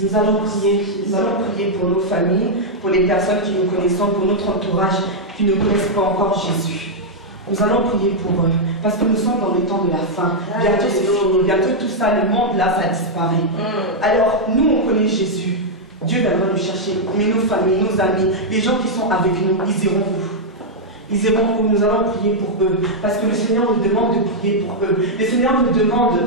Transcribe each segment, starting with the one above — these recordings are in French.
Nous allons prier pour nos familles, pour les personnes qui nous connaissent, pour notre entourage qui ne connaissent pas encore Jésus. Nous allons prier pour eux, parce que nous sommes dans le temps de la fin. Bientôt c'est fini, bientôt tout ça, le monde là, ça disparaît. Alors, nous, on connaît Jésus. Dieu viendra nous chercher, mais nos familles, nos amis, les gens qui sont avec nous, ils iront où? Ils iront où? Nous allons prier pour eux, parce que le Seigneur nous demande de prier pour eux. Le Seigneur nous demande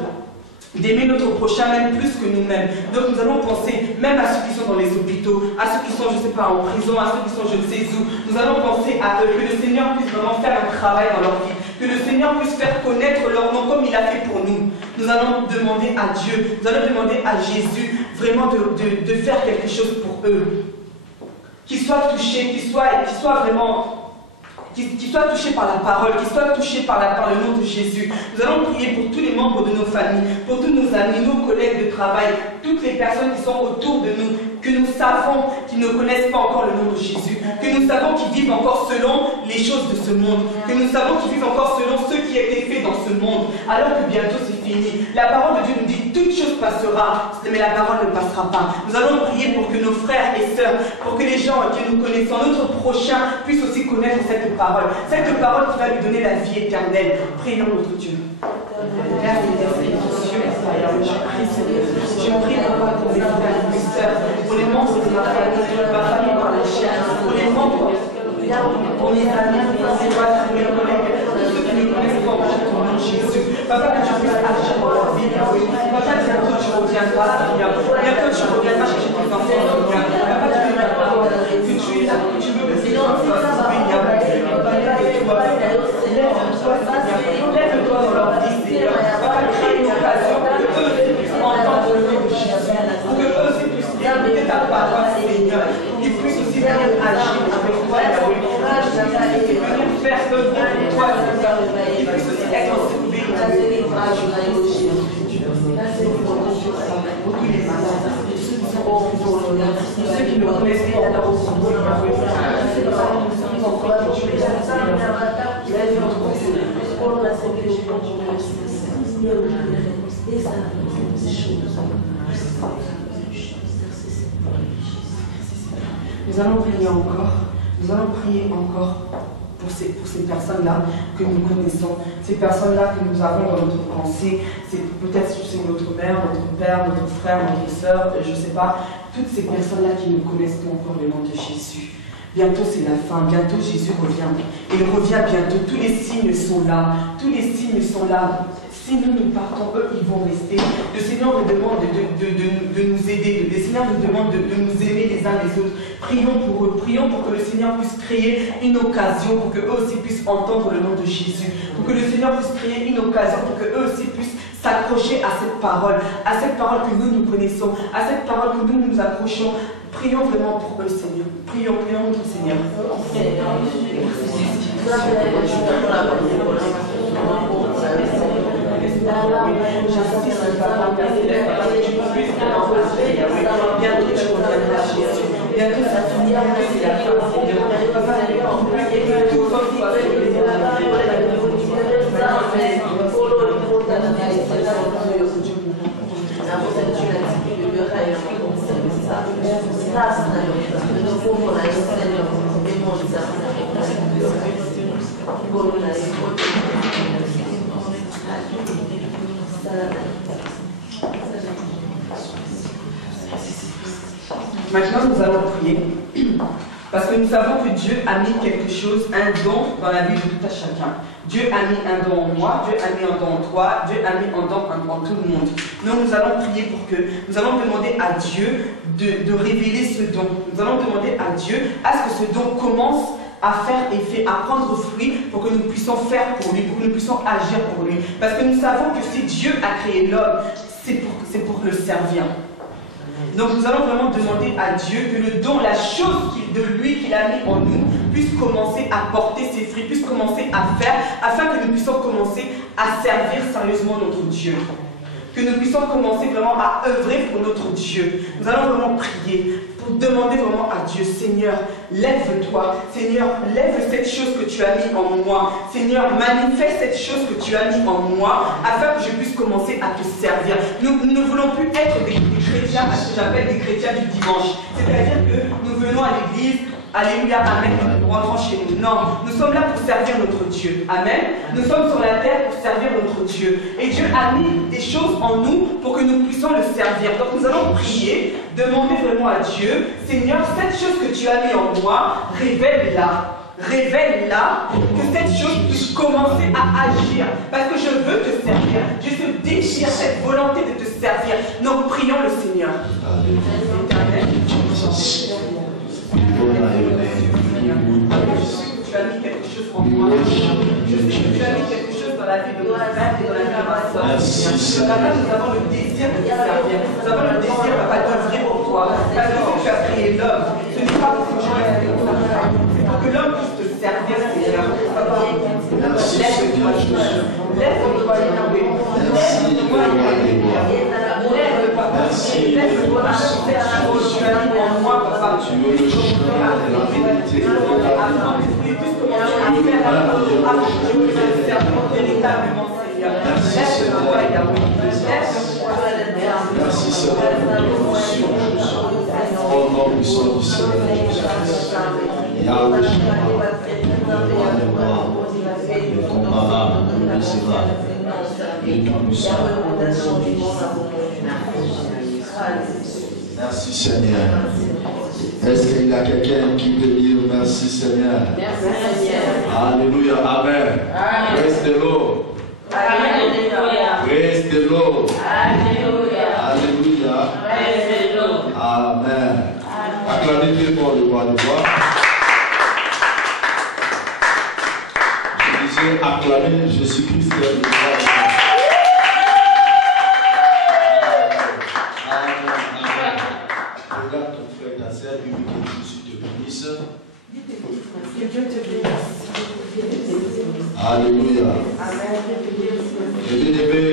d'aimer notre prochain même plus que nous-mêmes. Donc nous allons penser même à ceux qui sont dans les hôpitaux, à ceux qui sont, je ne sais pas, en prison, à ceux qui sont je ne sais où. Nous allons penser à eux, que le Seigneur puisse vraiment faire un travail dans leur vie, que le Seigneur puisse faire connaître leur nom comme il a fait pour nous. Nous allons demander à Dieu, nous allons demander à Jésus vraiment de faire quelque chose pour eux. Qu'ils soient touchés, qu'ils soient vraiment... Qu'ils soient touchés par la parole, qu'ils soient touchés par le nom de Jésus. Nous allons prier pour tous les membres de nos familles, pour tous nos amis, nos collègues de travail, toutes les personnes qui sont autour de nous, que nous savons qui ne connaissent pas encore le nom de Jésus, que nous savons qu'ils vivent encore selon les choses de ce monde, que nous savons qu'ils vivent encore selon ce qui a été fait dans ce monde, alors que bientôt c'est fini. La parole de Dieu nous dit toute chose passera, mais la parole ne passera pas. Nous allons prier pour que nos frères et sœurs, pour que les gens que nous connaissons, notre prochain, puissent aussi connaître cette parole qui va lui donner la vie éternelle. Prions notre Dieu. Merci, je prie pour mes frères et mes sœurs, pour les membres de ma famille par la chair, pour les membres, pour mes amis, pour mes collègues, pour ceux qui ne connaissent pas encore ton nom, Jésus. Papa, que tu puisses agir dans leur vie, Papa, bientôt tu reviendras, bientôt tu reviendras chercher tes enfants, Papa, tu veux que tes enfants lève-toi dans leur vie, Seigneur. Papa, crée une occasion pour que eux puissent entendre le nom de Jésus, pour que eux aussi puissent écouter ta parole, Seigneur, pour qu'ils puissent aussi venir agir avec toi, qu'ils puissent venir faire œuvre pour toi, Seigneur, qu'ils puissent aussi être sauvés pour tous les malades, ceux qui ne connaissent pas encore Nous allons prier encore pour ces personnes-là que nous connaissons, ces personnes-là que nous avons dans notre pensée, peut-être c'est notre mère, notre père, notre frère, notre soeur, je ne sais pas, toutes ces personnes-là qui ne connaissent pas encore le nom de Jésus. Bientôt c'est la fin, bientôt Jésus revient. Il revient bientôt, tous les signes sont là, tous les signes sont là. Si nous partons, eux, ils vont rester. Le Seigneur nous demande de nous aider. Le Seigneur nous demande de nous aimer les uns les autres. Prions pour eux. Prions pour que le Seigneur puisse créer une occasion pour qu'eux aussi puissent entendre le nom de Jésus. Pour que le Seigneur puisse créer une occasion pour qu'eux aussi puissent s'accrocher à cette parole que nous connaissons, à cette parole que nous nous accrochons. Prions vraiment pour eux, Seigneur. Prions notre Seigneur. Bientôt tu reviendras, Jésus. Bientôt ça finira, c'est la fin, Seigneur. Papa, tout Maintenant, nous allons prier, parce que nous savons que Dieu a mis quelque chose, un don dans la vie de tout à chacun. Dieu a mis un don en moi, Dieu a mis un don en toi, Dieu a mis un don en tout le monde. Donc nous allons prier pour que, nous allons demander à Dieu de révéler ce don. Nous allons demander à Dieu à ce que ce don commence à faire effet, à prendre fruit pour que nous puissions faire pour lui, pour que nous puissions agir pour lui. Parce que nous savons que si Dieu a créé l'homme, c'est pour le servir. Donc nous allons vraiment demander à Dieu que le don, la chose de lui qu'il a mis en nous, puisse commencer à porter ses fruits, puisse commencer à faire, afin que nous puissions commencer à servir sérieusement notre Dieu. Que nous puissions commencer vraiment à œuvrer pour notre Dieu. Nous allons vraiment prier pour demander vraiment à Dieu, Seigneur, lève-toi. Seigneur, lève cette chose que tu as mis en moi. Seigneur, manifeste cette chose que tu as mis en moi afin que je puisse commencer à te servir. Nous ne voulons plus être des chrétiens, à ce que j'appelle des chrétiens du dimanche. C'est-à-dire que nous venons à l'église, alléluia, amen, et nous rentrons chez nous. Non, nous sommes là pour servir notre Dieu. Amen. Nous sommes sur la terre pour servir notre Dieu. Et Dieu a mis des choses en nous pour que nous puissions le servir. Donc nous allons prier, demander vraiment à Dieu, Seigneur, cette chose que tu as mis en moi, révèle-la. Révèle-la, que cette chose puisse commencer à agir. Parce que je veux te servir. Je te désire cette volonté de te servir. Donc prions le Seigneur. Éternel, tu as mis quelque chose en moi. Je sais que tu as mis quelque chose dans la vie de mon frère et dans la vie de ma soeur. Papa, nous avons le désir de te servir. Nous avons le désir, papa, d'œuvrer pour toi. Parce que tu as créé l'homme. Ce n'est pas pour que tu restes comme ça. C'est pour que l'homme puisse te servir, Seigneur. Papa, lève-toi, lève-toi, Yahweh. Lève-toi, Yahweh. Lève, papa. Lève-toi, cette chose que tu as mis en moi, papa. Tu veux le chemin de la vérité. Merci Seigneur pour ton oh non, nous sommes du Seigneur Yahweh, le combat, le Seigneur, le tout-puissant. Merci Seigneur. Est-ce qu'il y a quelqu'un qui peut dire merci Seigneur? Merci Seigneur. Alléluia, Amen. Praise the Lord. Alléluia. Praise the Lord. Alléluia. Alléluia. Praise the Lord. Amen. Acclamez très fort le roi de gloire. Je disais acclamez Jésus-Christ le roi de gloire. Regarde ton frère, ta sœur, lui que Jésus te bénisse. Que Dieu te bénisse. Alléluia. Amen. Et bien aimé,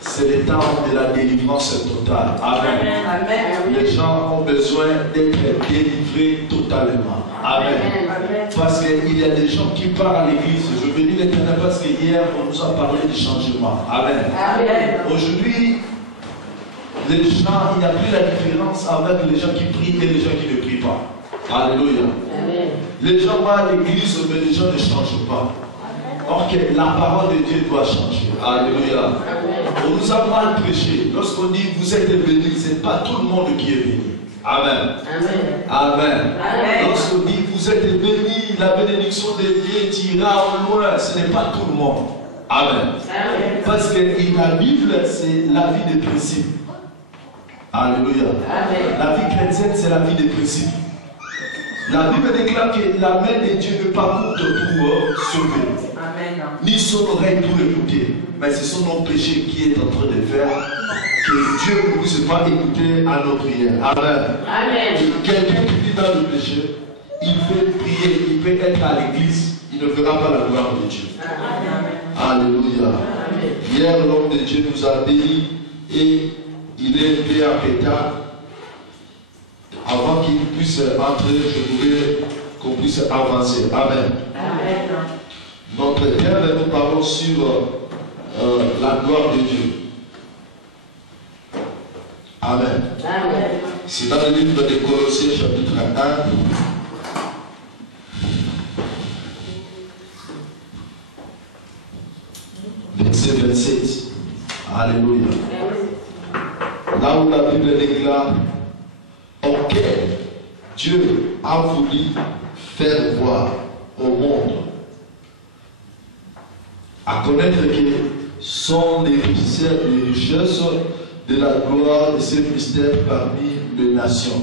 c'est le temps de la délivrance totale. Amen. Amen. Les gens ont besoin d'être délivrés totalement. Amen. Amen. Parce qu'il y a des gens qui partent à l'église. Je bénis l'Éternel parce que hier on nous a parlé du changement. Amen. Amen. Aujourd'hui, les gens, il n'y a plus la différence avec les gens qui prient et les gens qui ne prient pas. Alléluia. Amen. Les gens vont à l'église, mais les gens ne changent pas. Or que la parole de Dieu doit changer. Alléluia. On nous a mal prêché. Lorsqu'on dit vous êtes bénis, ce n'est pas tout le monde qui est béni. Amen. Amen. Amen. Amen. Lorsqu'on dit vous êtes bénis, la bénédiction de Dieu t'ira au loin, ce n'est pas tout le monde. Amen. Amen. Parce que la Bible, c'est la vie des principes. Alléluia. Amen. La vie chrétienne, c'est la vie des principes. La Bible déclare que la main de Dieu n'est pas courte pour sauver, Amen. ni son oreille pour écouter, mais c'est son nom péché qui est en train de faire que Dieu ne puisse pas écouter à nos prières. Amen. Amen. Quelqu'un qui vit dans le péché, il peut prier, il peut être à l'église, il ne verra pas la gloire de Dieu. Alléluia. Hier, l'homme de Dieu nous a bénis et il est payé à pétard. Avant qu'il puisse entrer, je voudrais qu'on puisse avancer. Amen. Amen. Notre thème, nous parlons sur la gloire de Dieu. Amen. Amen. C'est dans le livre de Colossiens, chapitre 1. Verset 27. Alléluia. Là où la Bible déclare auquel Dieu a voulu faire voir au monde à connaître que sont les richesses de la gloire de ces mystères parmi les nations.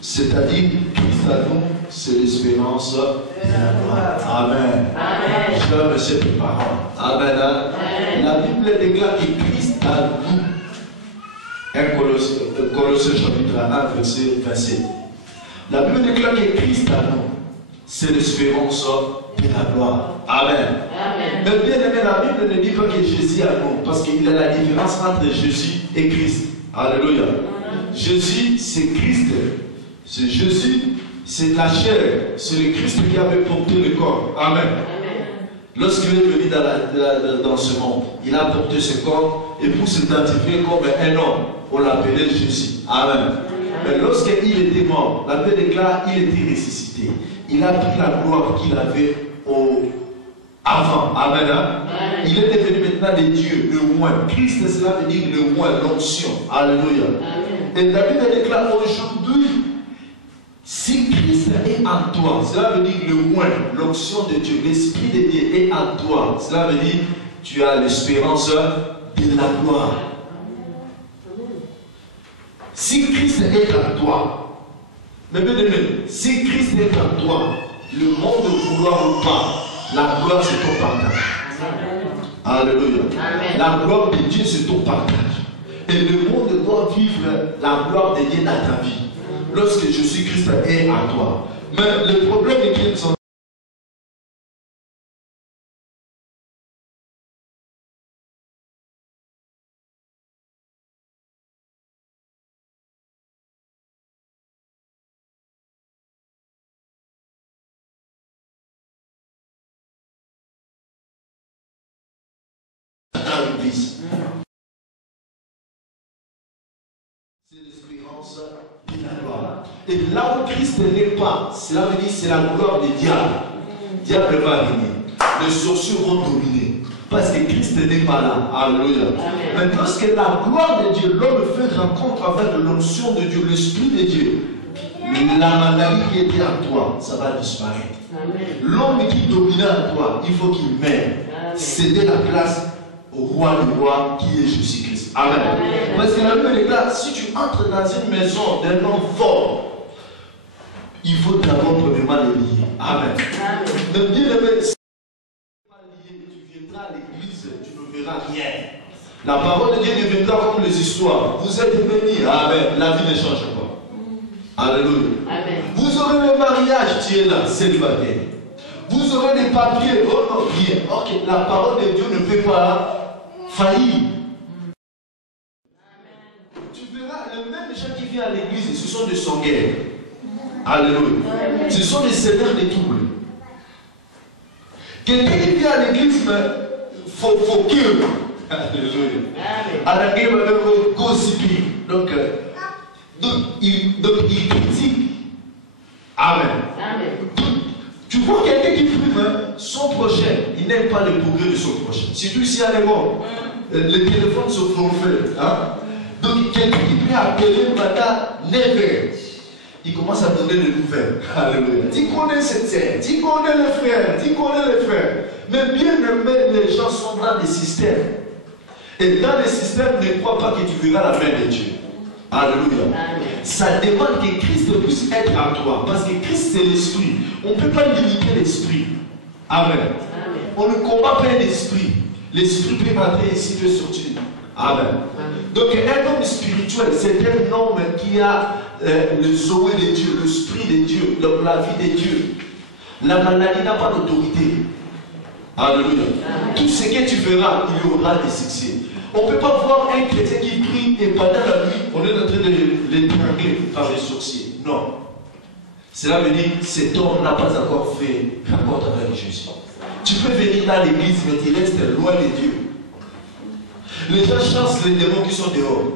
C'est-à-dire, Christ à nous, c'est l'espérance de la gloire. Amen. Amen. J'aime cette parole. Amen. Amen. La Bible déclare que Christ à nous, 1 Colossiens chapitre 1, verset 27. La Bible déclare que Christ à nous, c'est l'espérance de la gloire. Amen. Amen. Mais bien aimé, la Bible ne dit pas que Jésus a non, parce qu'il y a la différence entre Jésus et Christ. Alléluia. Jésus, c'est Christ. C'est Jésus, c'est la chair. C'est le Christ qui avait porté le corps. Amen. Lorsqu'il est venu dans ce monde, il a porté ce corps et pour s'identifier comme un homme, on l'appelait Jésus. Amen. Mais lorsqu'il était mort, la Bible déclare qu'il était ressuscité. Il a pris la gloire qu'il avait avant. Amen. Il est devenu maintenant de Dieu, le roi. Christ, cela veut dire le roi, l'onction. Alléluia. Et la Bible déclare aujourd'hui, si Christ est en toi, cela veut dire le roi, l'onction de Dieu, l'Esprit de Dieu est en toi. Cela veut dire tu as l'espérance de la gloire. Si Christ est en toi, mais bien aimé, si Christ est en toi, le monde vouloir ou pas, la gloire c'est ton partage. Alléluia. La gloire de Dieu c'est ton partage. Et le monde doit vivre la gloire de Dieu dans ta vie. Lorsque Jésus-Christ est en toi. Mais le problème est qu'ils sont dans l'église. C'est l'espérance de la gloire. Et là où Christ n'est pas, cela veut dire c'est la gloire du diable. Le diable va venir. Les sorciers vont dominer. Parce que Christ n'est pas là. Alléluia. Mais lorsque la gloire de Dieu, l'homme fait rencontre avec l'onction de Dieu, l'Esprit de Dieu, la maladie qui était en toi, ça va disparaître. L'homme qui dominait en toi, il faut qu'il meure. Céder la place au roi des rois qui est Jésus-Christ. Amen. Parce que la Bible déclare, si tu entres dans une maison d'un homme fort, il faut d'abord premièrement le lier. Amen. Mais bien aimé, si tu viendras à l'église, tu ne verras rien. La parole de Dieu deviendra comme les histoires. Vous êtes bénis. Amen. La vie ne change pas. Alléluia. Amen. Vous aurez le mariage, tu es là, célibataire. Vous aurez des papiers, oh non, rien. Ok, la parole de Dieu ne peut pas faillir. Tu verras, les mêmes gens qui viennent à l'église, ce sont des sanguins. Alléluia. Ce sont des seigneurs des troubles. Quelqu'un qui vient à l'église, il faut qu'il. Alléluia. À la guerre, il faut gossiper. Donc, il critique. Amen. Tu vois quelqu'un qui prime son prochain, il n'aime pas le progrès de son prochain. Surtout ici à l'époque, les téléphones se font faire. Hein? Donc quelqu'un qui peut appeler le matin 9h, il commence à donner des nouvelles. Alléluia. Tu connais cette terre, tu connais les frères, tu connais les frères. Mais bien aimé, les gens sont dans des systèmes. Et dans les systèmes, ne crois pas que tu verras la main de Dieu. Alléluia. Ça demande que Christ puisse être en toi. Parce que Christ c'est l'esprit. On ne peut pas limiter l'esprit. Amen. On ne combat pas l'esprit. L'esprit peut entrer ici, peut sortir. Amen. Donc un homme spirituel, c'est un homme qui a le Zoé de Dieu, l'esprit de Dieu, la vie de Dieu. La maladie n'a pas d'autorité. Alléluia. Tout ce que tu feras, il y aura des succès. On ne peut pas voir un chrétien qui prie et pendant la nuit, on est en train de l'étrangler par les sorciers. Non. Cela veut dire que cet homme n'a pas encore fait rencontre avec Jésus. Tu peux venir dans l'église, mais tu restes loin de Dieu. Les gens chassent les démons qui sont dehors.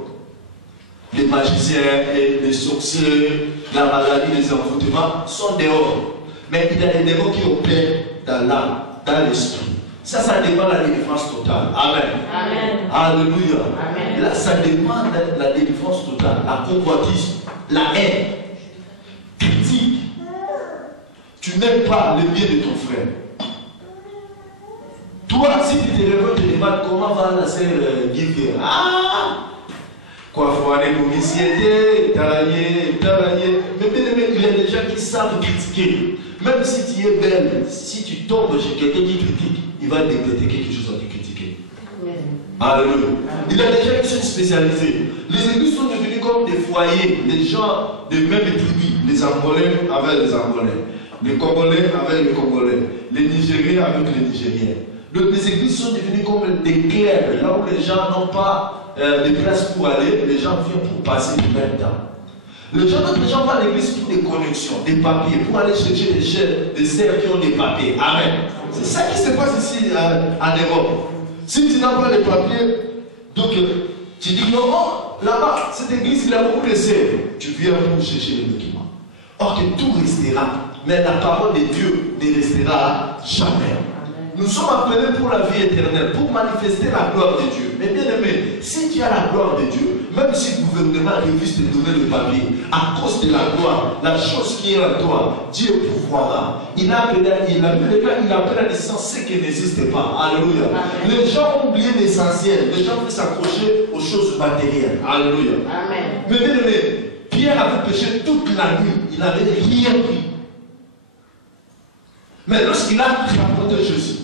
Les magiciens, les sorciers, la maladie, les envoûtements sont dehors. Mais il y a des démons qui opèrent dans l'âme, dans l'esprit. Ça demande la délivrance totale. Amen. Amen. Alléluia. Amen. Là, ça demande la délivrance totale, la convoitise, la haine, critique. Tu n'aimes pas le bien de ton frère. Toi, si tu te réveilles, tu te demandes comment va la sœur Guy. Ah! Quoi, il faut aller pour m'y travailler. Mais bien aimé, il y a des gens qui savent critiquer. Même si tu es belle, si tu tombes chez quelqu'un qui critique, il va décréter quelque chose à te critiquer. Alléluia. Il y a des gens qui sont spécialisés. Les églises sont devenues comme des foyers. Les gens de même tribus, les Angolais avec les Angolais. Les Congolais avec les Congolais. Les Nigériens avec les Nigériens. Donc les églises sont devenues comme des clubs, là où les gens n'ont pas de place pour aller, les gens viennent pour passer du même temps. Les gens vont à l'église pour des connexions, des papiers, pour aller chercher des sœurs qui ont des papiers. Amen. C'est ça qui se passe ici en Europe. Si tu n'as pas les papiers, donc tu dis non, là-bas, cette église, il a beaucoup de sœurs. Tu viens pour chercher les documents. Or que tout restera, mais la parole de Dieu ne restera jamais. Nous sommes appelés pour la vie éternelle, pour manifester la gloire de Dieu. Mais bien aimé, si tu as la gloire de Dieu, même si le gouvernement refuse de donner le papier, à cause de la gloire, la chose qui est en toi, Dieu pourvoira. Il a appelé la naissance ce qui n'existe pas. Alléluia. Amen. Les gens ont oublié l'essentiel. Les gens veulent s'accrocher aux choses matérielles. Alléluia. Amen. Mais bien aimé, Pierre avait péché toute la nuit. Il n'avait rien pris. Mais lorsqu'il a rencontré Jésus,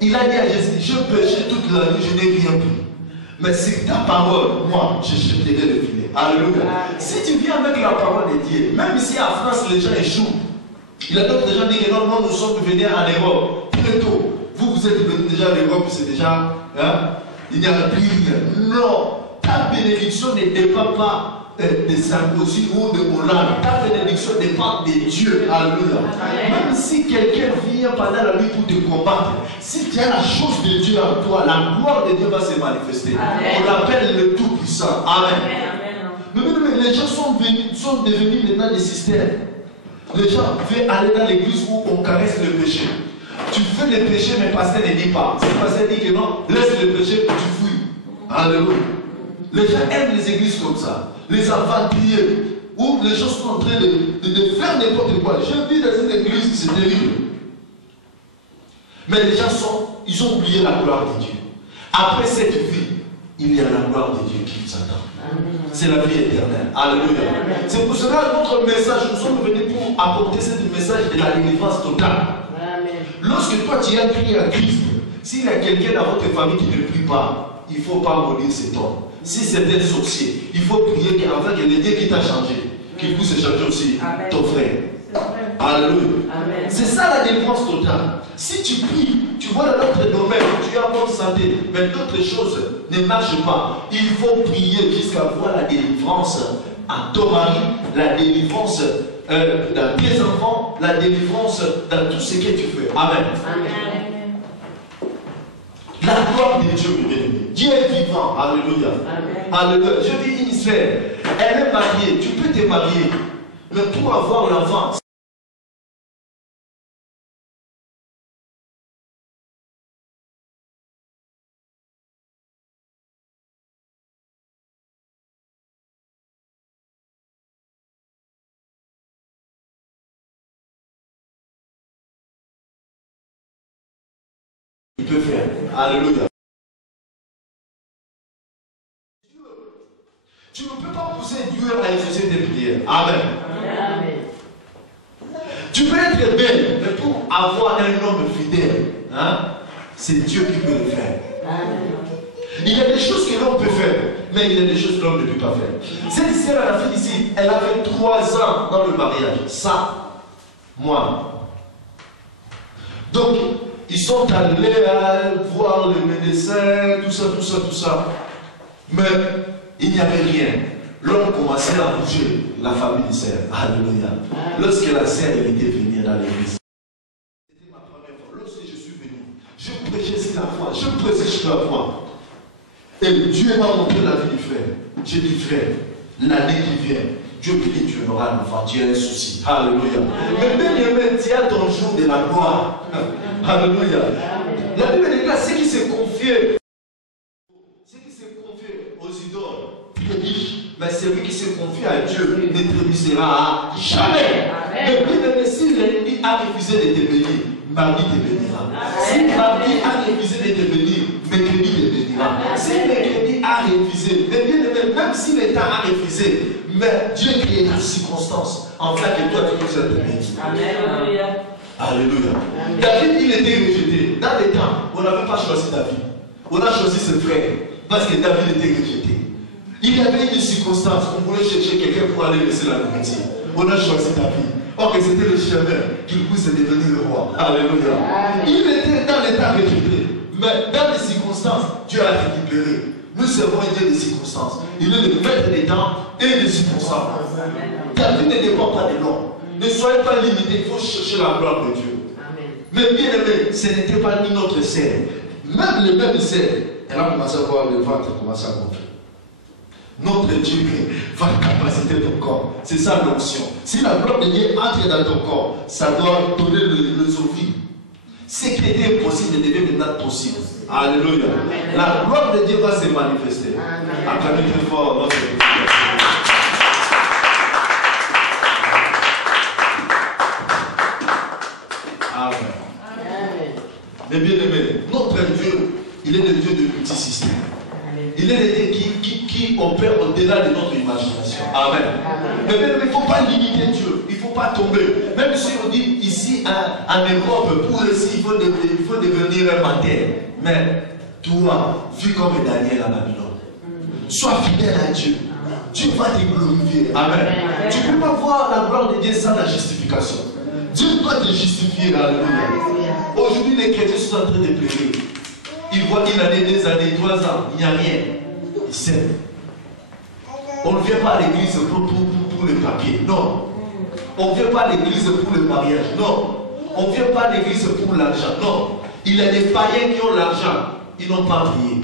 il a dit à Jésus, je péché toute la nuit, je n'ai rien pris. Mais c'est ta parole, moi, je jeterai le filet. Alléluia. Si tu viens avec la parole de Dieu, même ici en France, les gens échouent. Il y a d'autres gens qui disent que non, nous sommes venus en Europe. Très tôt. Vous êtes venus déjà en Europe, c'est déjà, il n'y a plus rien. Non, ta bénédiction ne dépend pas de Sarkozy ou de Hollande. Ta bénédiction dépend de Dieu. Alléluia. Même si quelqu'un vient pendant la nuit pour te combattre, si tu as la chose de Dieu en toi, la gloire de Dieu va se manifester. Amen. On l'appelle le Tout-Puissant. Amen. Mais les gens sont devenus maintenant des systèmes. Les gens veulent aller dans l'église où on caresse le péché. Tu fais le péché, mais le pasteur ne dit pas. Si le pasteur dit que non, laisse le péché, tu fouilles. Alléluia. Les gens aiment les églises comme ça. Les aventuriers, où les gens sont en train de faire n'importe quoi. Je vis dans une église, c'est terrible. Mais les gens ils ont oublié la gloire de Dieu. Après cette vie, il y a la gloire de Dieu qui nous attend. C'est la vie éternelle. Alléluia. C'est pour cela que notre message, nous sommes venus pour apporter ce message de la délivrance totale. Lorsque toi tu as crié à Christ, s'il y a quelqu'un dans votre famille qui ne prie pas, il ne faut pas mourir cet homme. Si c'est un sorcier, il faut prier afin que le Dieu qui t'a changé, qu'il puisse changer aussi ton frère. Alléluia. C'est ça la délivrance totale. Si tu pries, tu vois dans notre domaine, tu as bonne santé, mais d'autres choses ne marchent pas. Il faut prier jusqu'à voir la délivrance à ton mari, la délivrance dans tes enfants, la délivrance dans tout ce que tu fais. Amen. La gloire de Dieu, mes bien-aimés. Dieu est vivant. Alléluia. Alléluia. Je vis une sœur. Elle est mariée. Tu peux te marier. Mais pour avoir l'enfant, il peut faire. Alléluia. Tu ne peux pas pousser Dieu à exaucer tes prières. Amen. Tu peux être belle, mais pour avoir un homme fidèle, c'est Dieu qui peut le faire. Il y a des choses que l'homme peut faire, mais il y a des choses que l'homme ne peut pas faire. Cette histoire, la fille ici, elle avait 3 ans dans le mariage. Ça, moi. Donc, ils sont allés voir le médecin, tout ça. Mais il n'y avait rien. L'homme commençait à bouger, la famille de sœur. Alléluia. Lorsque la sœur était venue dans l'église, c'était ma première fois. Lorsque je suis venu, je prêchais sur la foi, je prêchais sur la foi. Et Dieu m'a montré la vie du frère. J'ai dit, frère, l'année qui vient, Dieu me dit, tu auras un enfant, tu as un souci. Alléluia. Mais bien aimé, tu as ton jour de la gloire. Alléluia. La Bible dit là, ceux qui se confient aux idoles, mais celui qui se confie à Dieu ne trébuchera jamais. Mais bien aimé, si l'ennemi a refusé de te bénir, mardi te bénira. Si mardi a refusé de te bénir, mercredi te bénira. Si mercredi a refusé, mais bien aimé, même si l'État a refusé, mais Dieu créera une circonstance afin que toi tu puisses être béni. Alléluia. Alléluia. David, il était rejeté. Dans les temps, on n'avait pas choisi David. On a choisi ses frères parce que David était rejeté. Il y avait une circonstance, on voulait chercher quelqu'un pour aller laisser la nourriture. On a choisi David. Or que c'était le chemin qu'il puisse devenir le roi. Alléluia. Il était dans l'état réputé. Mais dans les circonstances, Dieu a récupéré. Nous servons un Dieu des circonstances. Il est le maître des temps et des circonstances. Ta vie ne dépend pas de l'homme. Ne soyez pas limité, il faut chercher la gloire de Dieu. Mais bien aimé, ce n'était pas ni notre sel. Même le même sel, elle a commencé à voir le ventre commencer à gonfler. Notre Dieu va capaciter ton corps. C'est ça l'option. Si la gloire de Dieu entre dans ton corps, ça doit donner le vie. Ce qui était impossible devient maintenant possible. Alléluia. La gloire de Dieu va se manifester. Acclamez très fort notre Dieu. Amen. Mais bien aimé, notre Dieu, il est le Dieu de multisystème. Il est le Dieu qui opère au-delà de notre imagination. Amen. Mais bien aimé, il ne faut pas limiter Dieu. Il ne faut pas tomber. Même si on dit ici en Europe, pour ici, il faut devenir un menteur. Mais toi, vis comme Daniel à Babylone. Sois fidèle à Dieu. Dieu va te glorifier. Amen. Tu ne peux pas voir la gloire de Dieu sans la justification. Dieu doit te justifier. Alléluia. Aujourd'hui, les chrétiens sont en train de pleurer. Ils voient une année, 2 années, 3 ans, il n'y a rien. Ils s'aiment. On ne vient pas à l'église pour le papier. Non. On ne vient pas à l'église pour le mariage. Non. On ne vient pas à l'église pour l'argent. Non. Il y a des païens qui ont l'argent. Ils n'ont pas prié.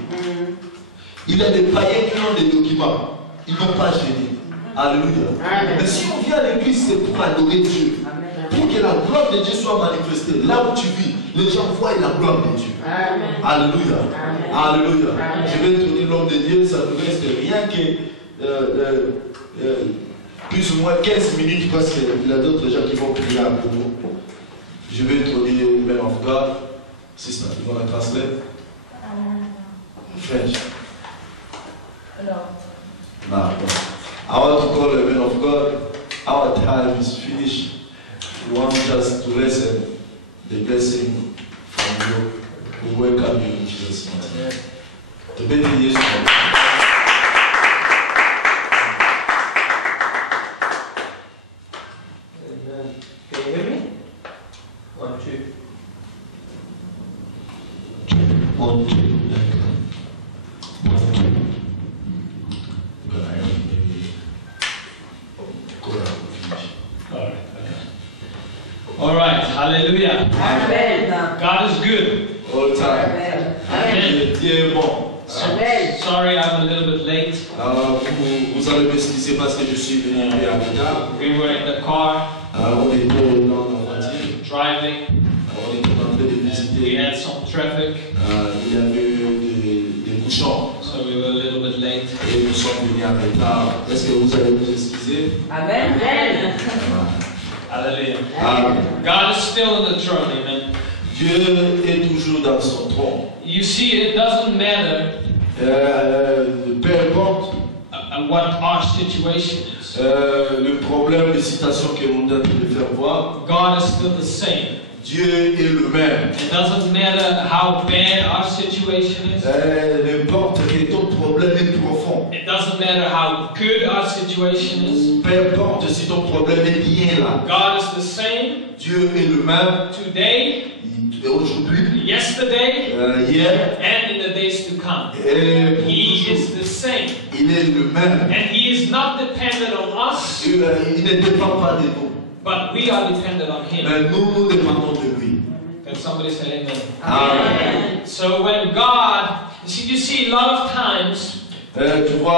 Il y a des païens qui ont des documents. Ils n'ont pas gêné. Alléluia. Mais si on vient à l'église, c'est pour adorer Dieu. Pour que la gloire de Dieu soit manifestée. Là où tu vis, les gens voient la gloire de Dieu. Alléluia. Alléluia. Je vais te dire l'homme de Dieu, ça ne reste rien que plus ou moins 15 minutes parce qu'il y a d'autres gens qui vont prier pour nous. Je vais introduire le man of God. Sister, you want to translate? French. No. I want to call the man of God. Our time is finished. We want just to listen the blessing from you. We welcome you in Jesus' name. To be the Yesu. Can you hear me? 1, 2. 1, 2. All right, hallelujah. Amen. God is good. All the time. Amen. Dieu est bon. Amen. Sorry, I'm a little bit late. Vous allez m'excuser parce que je suis venu en retard. We were in the car On était dans la voiture. driving. On était en train de We visiter. had some traffic, Il y avait eu des bouchons. so we were a little bit late. Et nous sommes venus en retard. Est-ce que vous allez nous excuser? Amen. Hallelujah. Amen. God is still on the throne, amen. Dieu est toujours dans son trône. You see, it doesn't matter Peu importe what our situation is. le problème, les situations que l'on est en train de faire voir, God is still the same. Dieu est le même. It doesn't matter how bad our situation is. N'importe que ton problème est profond. It doesn't matter how good our situation is. Peu importe si ton problème est bien là. God is the same Dieu est le même today, aujourd'hui, yesterday, hier and in the days to come. et pour He toujours. is the same. Il est le même. And He is not dependent on us, Il ne dépend pas de nous. but we are dependent on Him. Mais nous dépendons de lui. Can somebody say amen? Amen. So when God, you see, a lot of times, Tu vois,